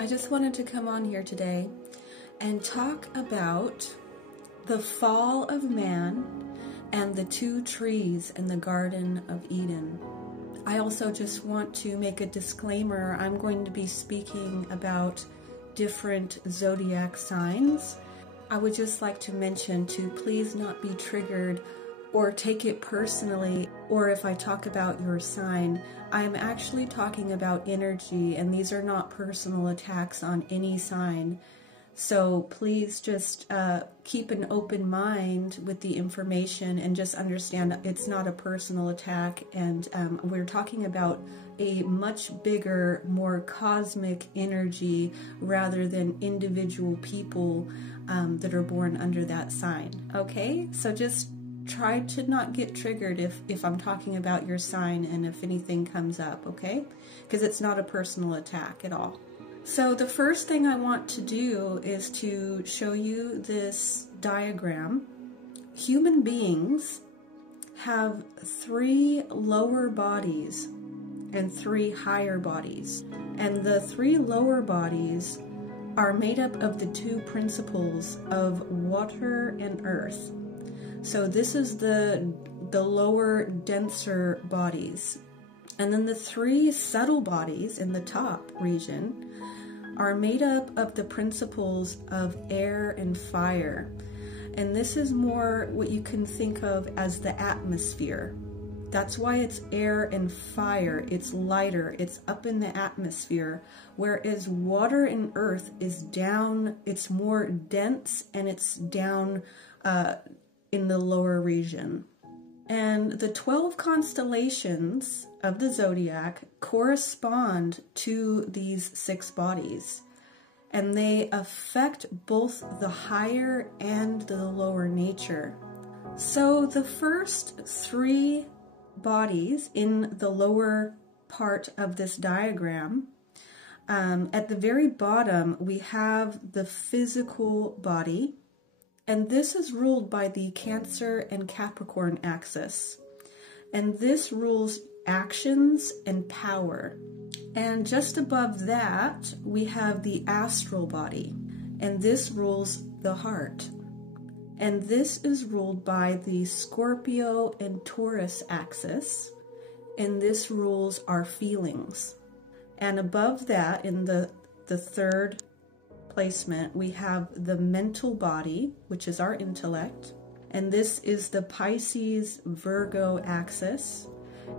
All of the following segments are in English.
I just wanted to come on here today and talk about the fall of man and the two trees in the Garden of Eden. I also just want to make a disclaimer. I'm going to be speaking about different zodiac signs. I would just like to mention to please not be triggered or take it personally, or if I talk about your sign, I'm actually talking about energy, and these are not personal attacks on any sign. So please just keep an open mind with the information and just understand it's not a personal attack, and we're talking about a much bigger, more cosmic energy rather than individual people that are born under that sign. Okay, so just try to not get triggered if I'm talking about your sign and if anything comes up, okay? Because it's not a personal attack at all. So the first thing I want to do is to show you this diagram. Human beings have 3 lower bodies and 3 higher bodies. And the 3 lower bodies are made up of the 2 principles of water and earth. So this is the lower, denser bodies. And then the 3 subtle bodies in the top region are made up of the principles of air and fire. And this is more what you can think of as the atmosphere. That's why it's air and fire. It's lighter, it's up in the atmosphere. Whereas water and earth is down, it's more dense, and it's down in the lower region. And the 12 constellations of the zodiac correspond to these 6 bodies, and they affect both the higher and the lower nature. So the first 3 bodies in the lower part of this diagram, at the very bottom we have the physical body. And this is ruled by the Cancer and Capricorn axis. And this rules actions and power. And just above that, we have the astral body. And this rules the heart. And this is ruled by the Scorpio and Taurus axis. And this rules our feelings. And above that, in the third placement, we have the mental body, which is our intellect, and this is the Pisces Virgo axis,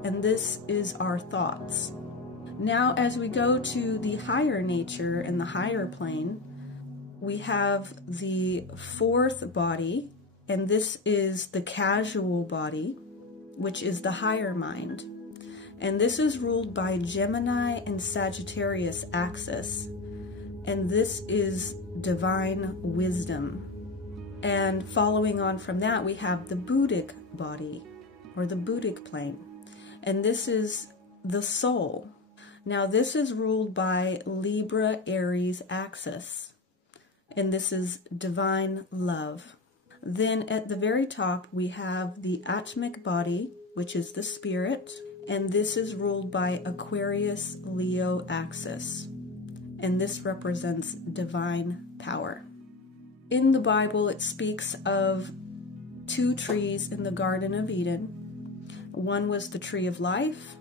and this is our thoughts. Now as we go to the higher nature and the higher plane, we have the 4th body, and this is the casual body, which is the higher mind, and this is ruled by Gemini and Sagittarius axis. And this is divine wisdom. And following on from that, we have the Buddhic body, or the Buddhic plane. And this is the soul. Now this is ruled by Libra Aries axis. And this is divine love. Then at the very top, we have the Atmic body, which is the spirit. And this is ruled by Aquarius Leo axis. And this represents divine power. In the Bible, it speaks of 2 trees in the Garden of Eden. One was the tree of life,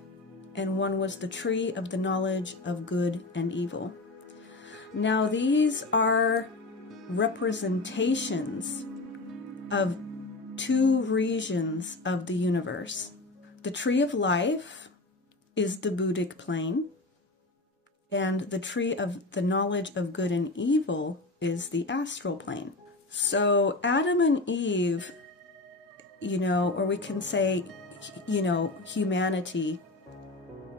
and one was the tree of the knowledge of good and evil. Now, these are representations of 2 regions of the universe. The tree of life is the Buddhic plane, and the tree of the knowledge of good and evil is the astral plane. So Adam and Eve, or we can say, humanity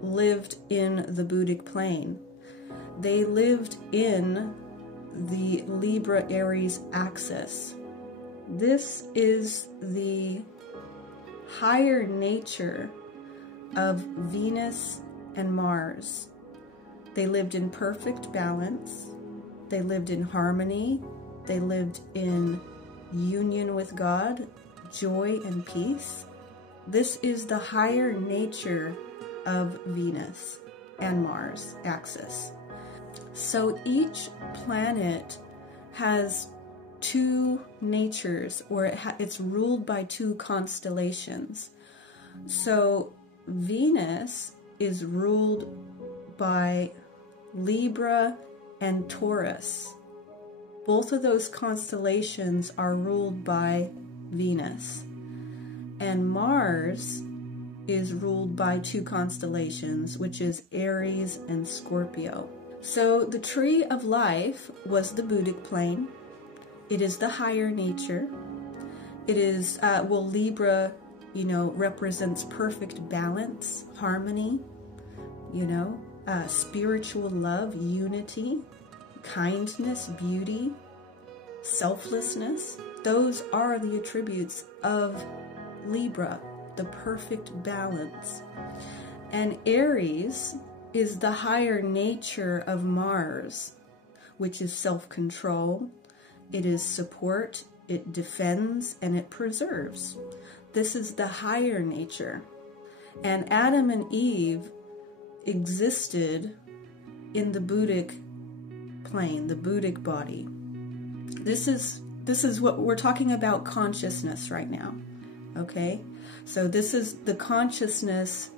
lived in the Buddhic plane. They lived in the Libra Aries axis. This is the higher nature of Venus and Mars. They lived in perfect balance. They lived in harmony. They lived in union with God, joy and peace. This is the higher nature of Venus and Mars axis. So each planet has two natures, or it's ruled by two constellations. So Venus is ruled by Libra and Taurus. Both of those constellations are ruled by Venus. And Mars is ruled by two constellations, which is Aries and Scorpio. So the tree of life was the Buddhic plane. It is the higher nature. It is, Libra, represents perfect balance, harmony, spiritual love, unity, kindness, beauty, selflessness. Those are the attributes of Libra, the perfect balance. And Aries is the higher nature of Mars, which is self-control. It is support, it defends, and it preserves. This is the higher nature. And Adam and Eve existed in the Buddhic plane, the Buddhic body. This is what we're talking about, consciousness right now. Okay? So this is the consciousness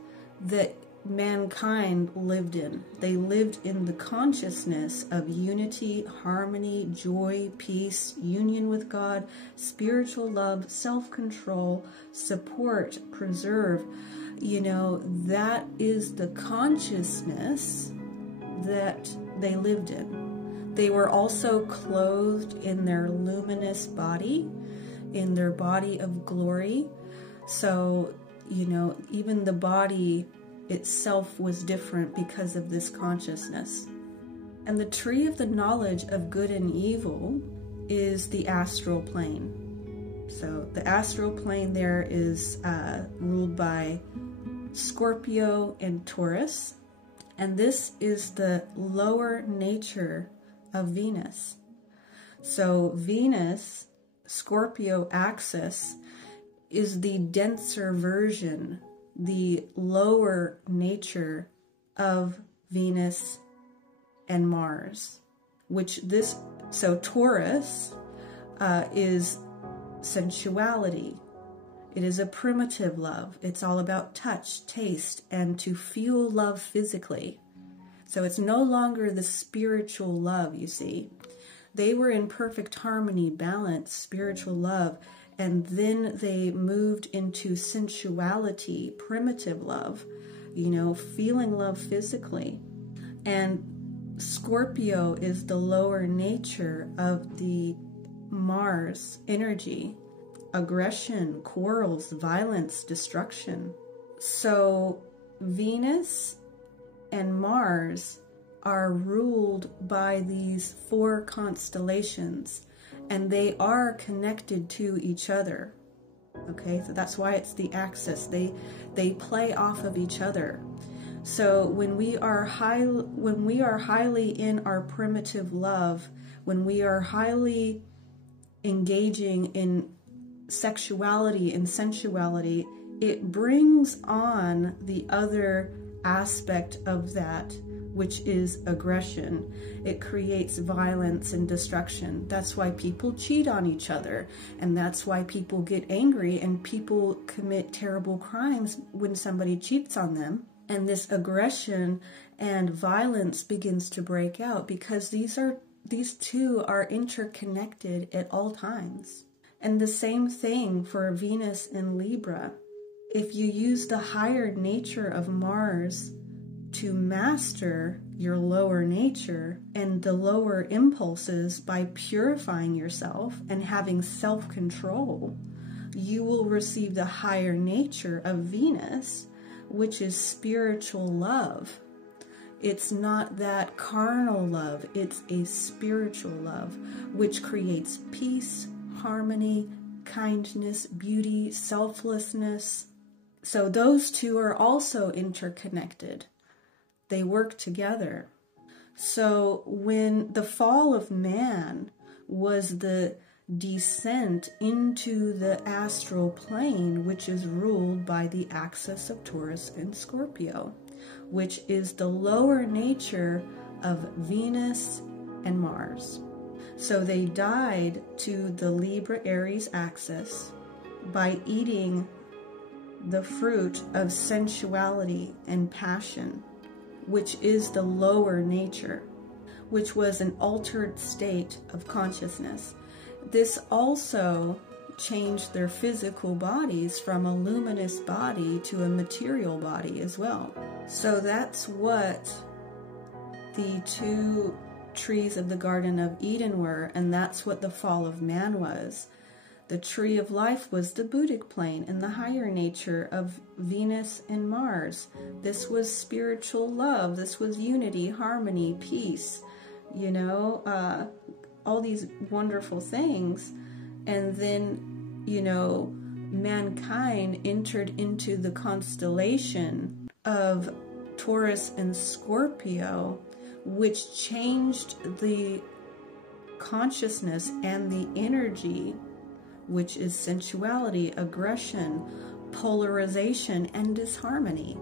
that mankind lived in. They lived in the consciousness of unity, harmony, joy, peace, union with God, spiritual love, self-control, support, preserve. That is the consciousness that they lived in. They were also clothed in their luminous body, in their body of glory. So, even the body itself was different because of this consciousness. And the tree of the knowledge of good and evil is the astral plane. So the astral plane there is ruled by Scorpio and Taurus. And this is the lower nature of Venus. So Venus, Scorpio axis, is the denser version, the lower nature of Venus and Mars, so Taurus is sensuality. It is a primitive love. It's all about touch, taste, and to feel love physically. So it's no longer the spiritual love, you see. They were in perfect harmony, balance, spiritual love, and then they moved into sensuality, primitive love, feeling love physically. And Scorpio is the lower nature of the Mars energy, aggression, quarrels, violence, destruction. So Venus and Mars are ruled by these four constellations, and they are connected to each other. Okay, so that's why it's the axis. They play off of each other. So when we are highly in our primitive love, when we are highly engaging in sexuality and sensuality, it brings on the other aspect of that, which is aggression. It creates violence and destruction. That's why people cheat on each other, and that's why people get angry and people commit terrible crimes when somebody cheats on them. And this aggression and violence begins to break out because these two are interconnected at all times. And the same thing for Venus and Libra. If you use the higher nature of Mars to master your lower nature and the lower impulses by purifying yourself and having self-control, you will receive the higher nature of Venus, which is spiritual love. It's not that carnal love, it's a spiritual love, which creates peace, harmony, kindness, beauty, selflessness. So those two are also interconnected. They work together. So when the fall of man was the descent into the astral plane, which is ruled by the axis of Taurus and Scorpio, which is the lower nature of Venus and Mars. So they died to the Libra-Aries axis by eating the fruit of sensuality and passion, which is the lower nature, which was an altered state of consciousness. This also changed their physical bodies from a luminous body to a material body as well. So that's what the two trees of the Garden of Eden were, and that's what the fall of man was. The tree of life was the Buddhic plane and the higher nature of Venus and Mars. This was spiritual love. This was unity, harmony, peace, you know, all these wonderful things. And then, you know, mankind entered into the constellation of Taurus and Scorpio, which changed the consciousness and the energy, which is sensuality, aggression, polarization, and disharmony,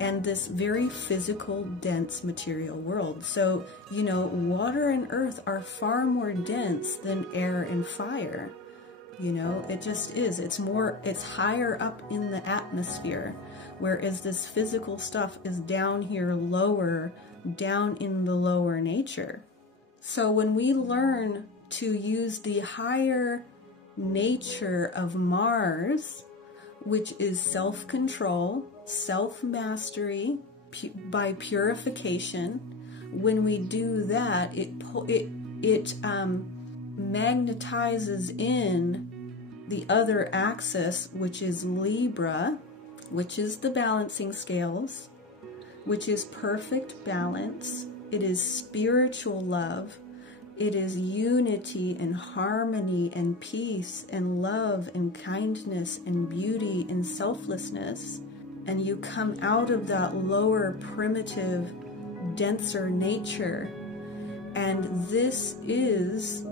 and this very physical, dense material world. So, you know, water and earth are far more dense than air and fire. You know, it just is. It's higher up in the atmosphere, whereas this physical stuff is down here lower, down in the lower nature. So when we learn to use the higher nature of Mars, which is self-control, self-mastery, by purification, when we do that, it magnetizes in the other axis, which is Libra, which is the balancing scales, which is perfect balance. It is spiritual love. It is unity and harmony and peace and love and kindness and beauty and selflessness. And you come out of that lower, primitive, denser nature. And this is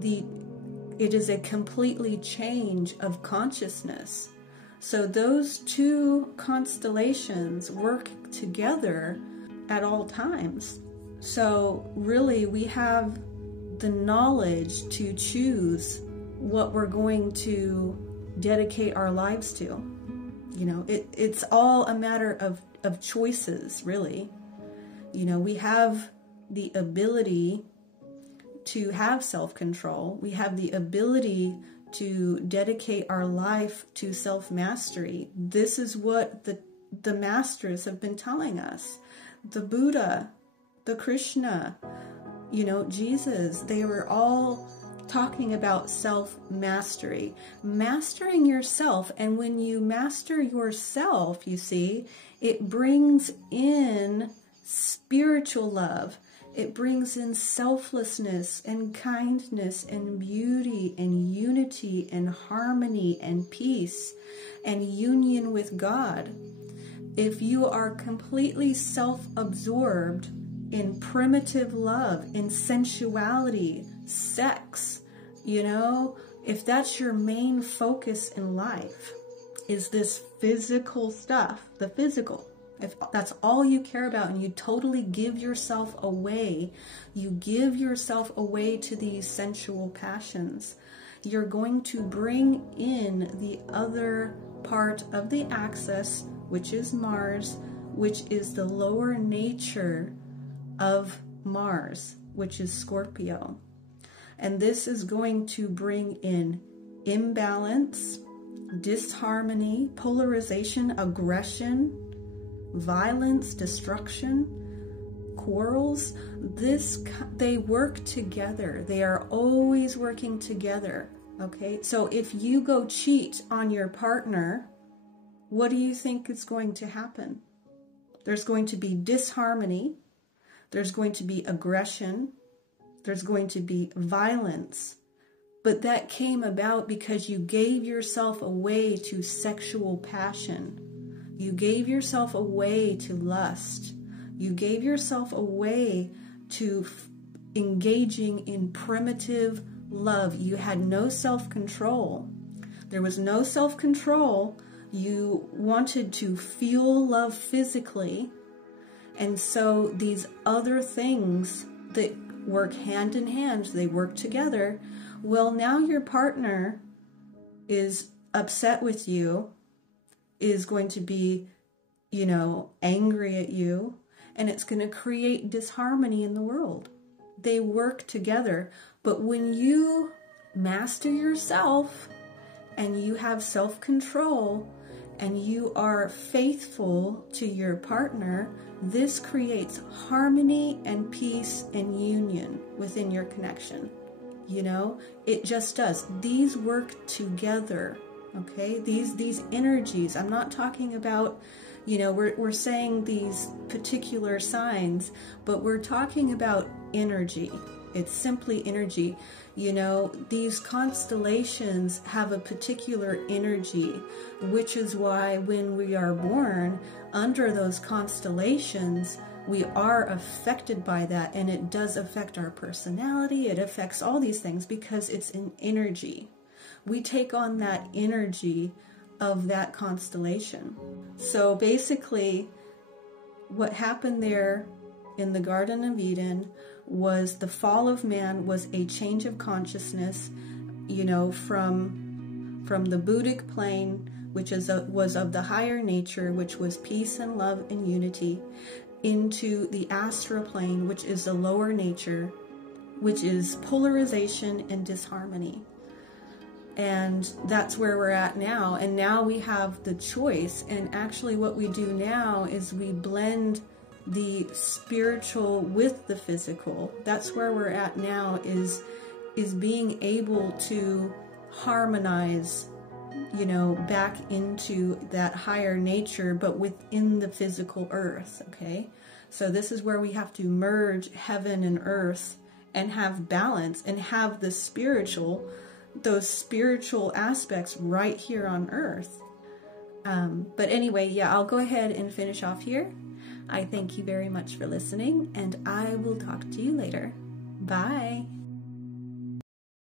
it is a completely change of consciousness. So those two constellations work together at all times. So really we have the knowledge to choose what we're going to dedicate our lives to. You know, it's all a matter of choices, really. You know, we have the ability to have self-control. We have the ability to dedicate our life to self-mastery. This is what the masters have been telling us. The Buddha, the Krishna, you know, Jesus, they were all talking about self-mastery, mastering yourself. And when you master yourself, you see, it brings in spiritual love. It brings in selflessness and kindness and beauty and unity and harmony and peace and union with God. If you are completely self-absorbed in primitive love, in sensuality, sex, you know, if that's your main focus in life, is this physical stuff, the physical, if that's all you care about and you totally give yourself away, you give yourself away to these sensual passions, you're going to bring in the other part of the axis, which is Mars, which is the lower nature of Mars, which is Scorpio. And this is going to bring in imbalance, disharmony, polarization, aggression, violence, destruction, quarrels. They work together. They are always working together. Okay, so if you go cheat on your partner, what do you think is going to happen? There's going to be disharmony. There's going to be aggression. There's going to be violence. But that came about because you gave yourself away to sexual passion. You gave yourself away to lust. You gave yourself away to engaging in primitive love. You had no self-control. There was no self-control. You wanted to feel love physically, And so these other things that work hand in hand, they work together. Well, now your partner is upset with you, is going to be, you know, angry at you, and it's going to create disharmony in the world. They work together. But when you master yourself and you have self-control and you are faithful to your partner, this creates harmony and peace and union within your connection. You know, it just does. These work together, okay? These energies, I'm not talking about, you know, we're saying these particular signs, but we're talking about energy. It's simply energy. You know, these constellations have a particular energy, which is why when we are born under those constellations, we are affected by that, and it does affect our personality. It affects all these things because it's an energy. We take on that energy of that constellation. So basically, what happened there in the Garden of Eden was the fall of man was a change of consciousness, you know, from the Buddhic plane, which was of the higher nature, which was peace and love and unity, into the Astral Plane, which is the lower nature, which is polarization and disharmony. And that's where we're at now. And now we have the choice. And actually what we do now is we blend the spiritual with the physical. That's where we're at now, is being able to harmonize, you know, back into that higher nature, but within the physical earth, okay? So this is where we have to merge heaven and earth and have balance and have the spiritual, those spiritual aspects right here on earth. But anyway, yeah, I'll go ahead and finish off here. I thank you very much for listening, and I will talk to you later. Bye.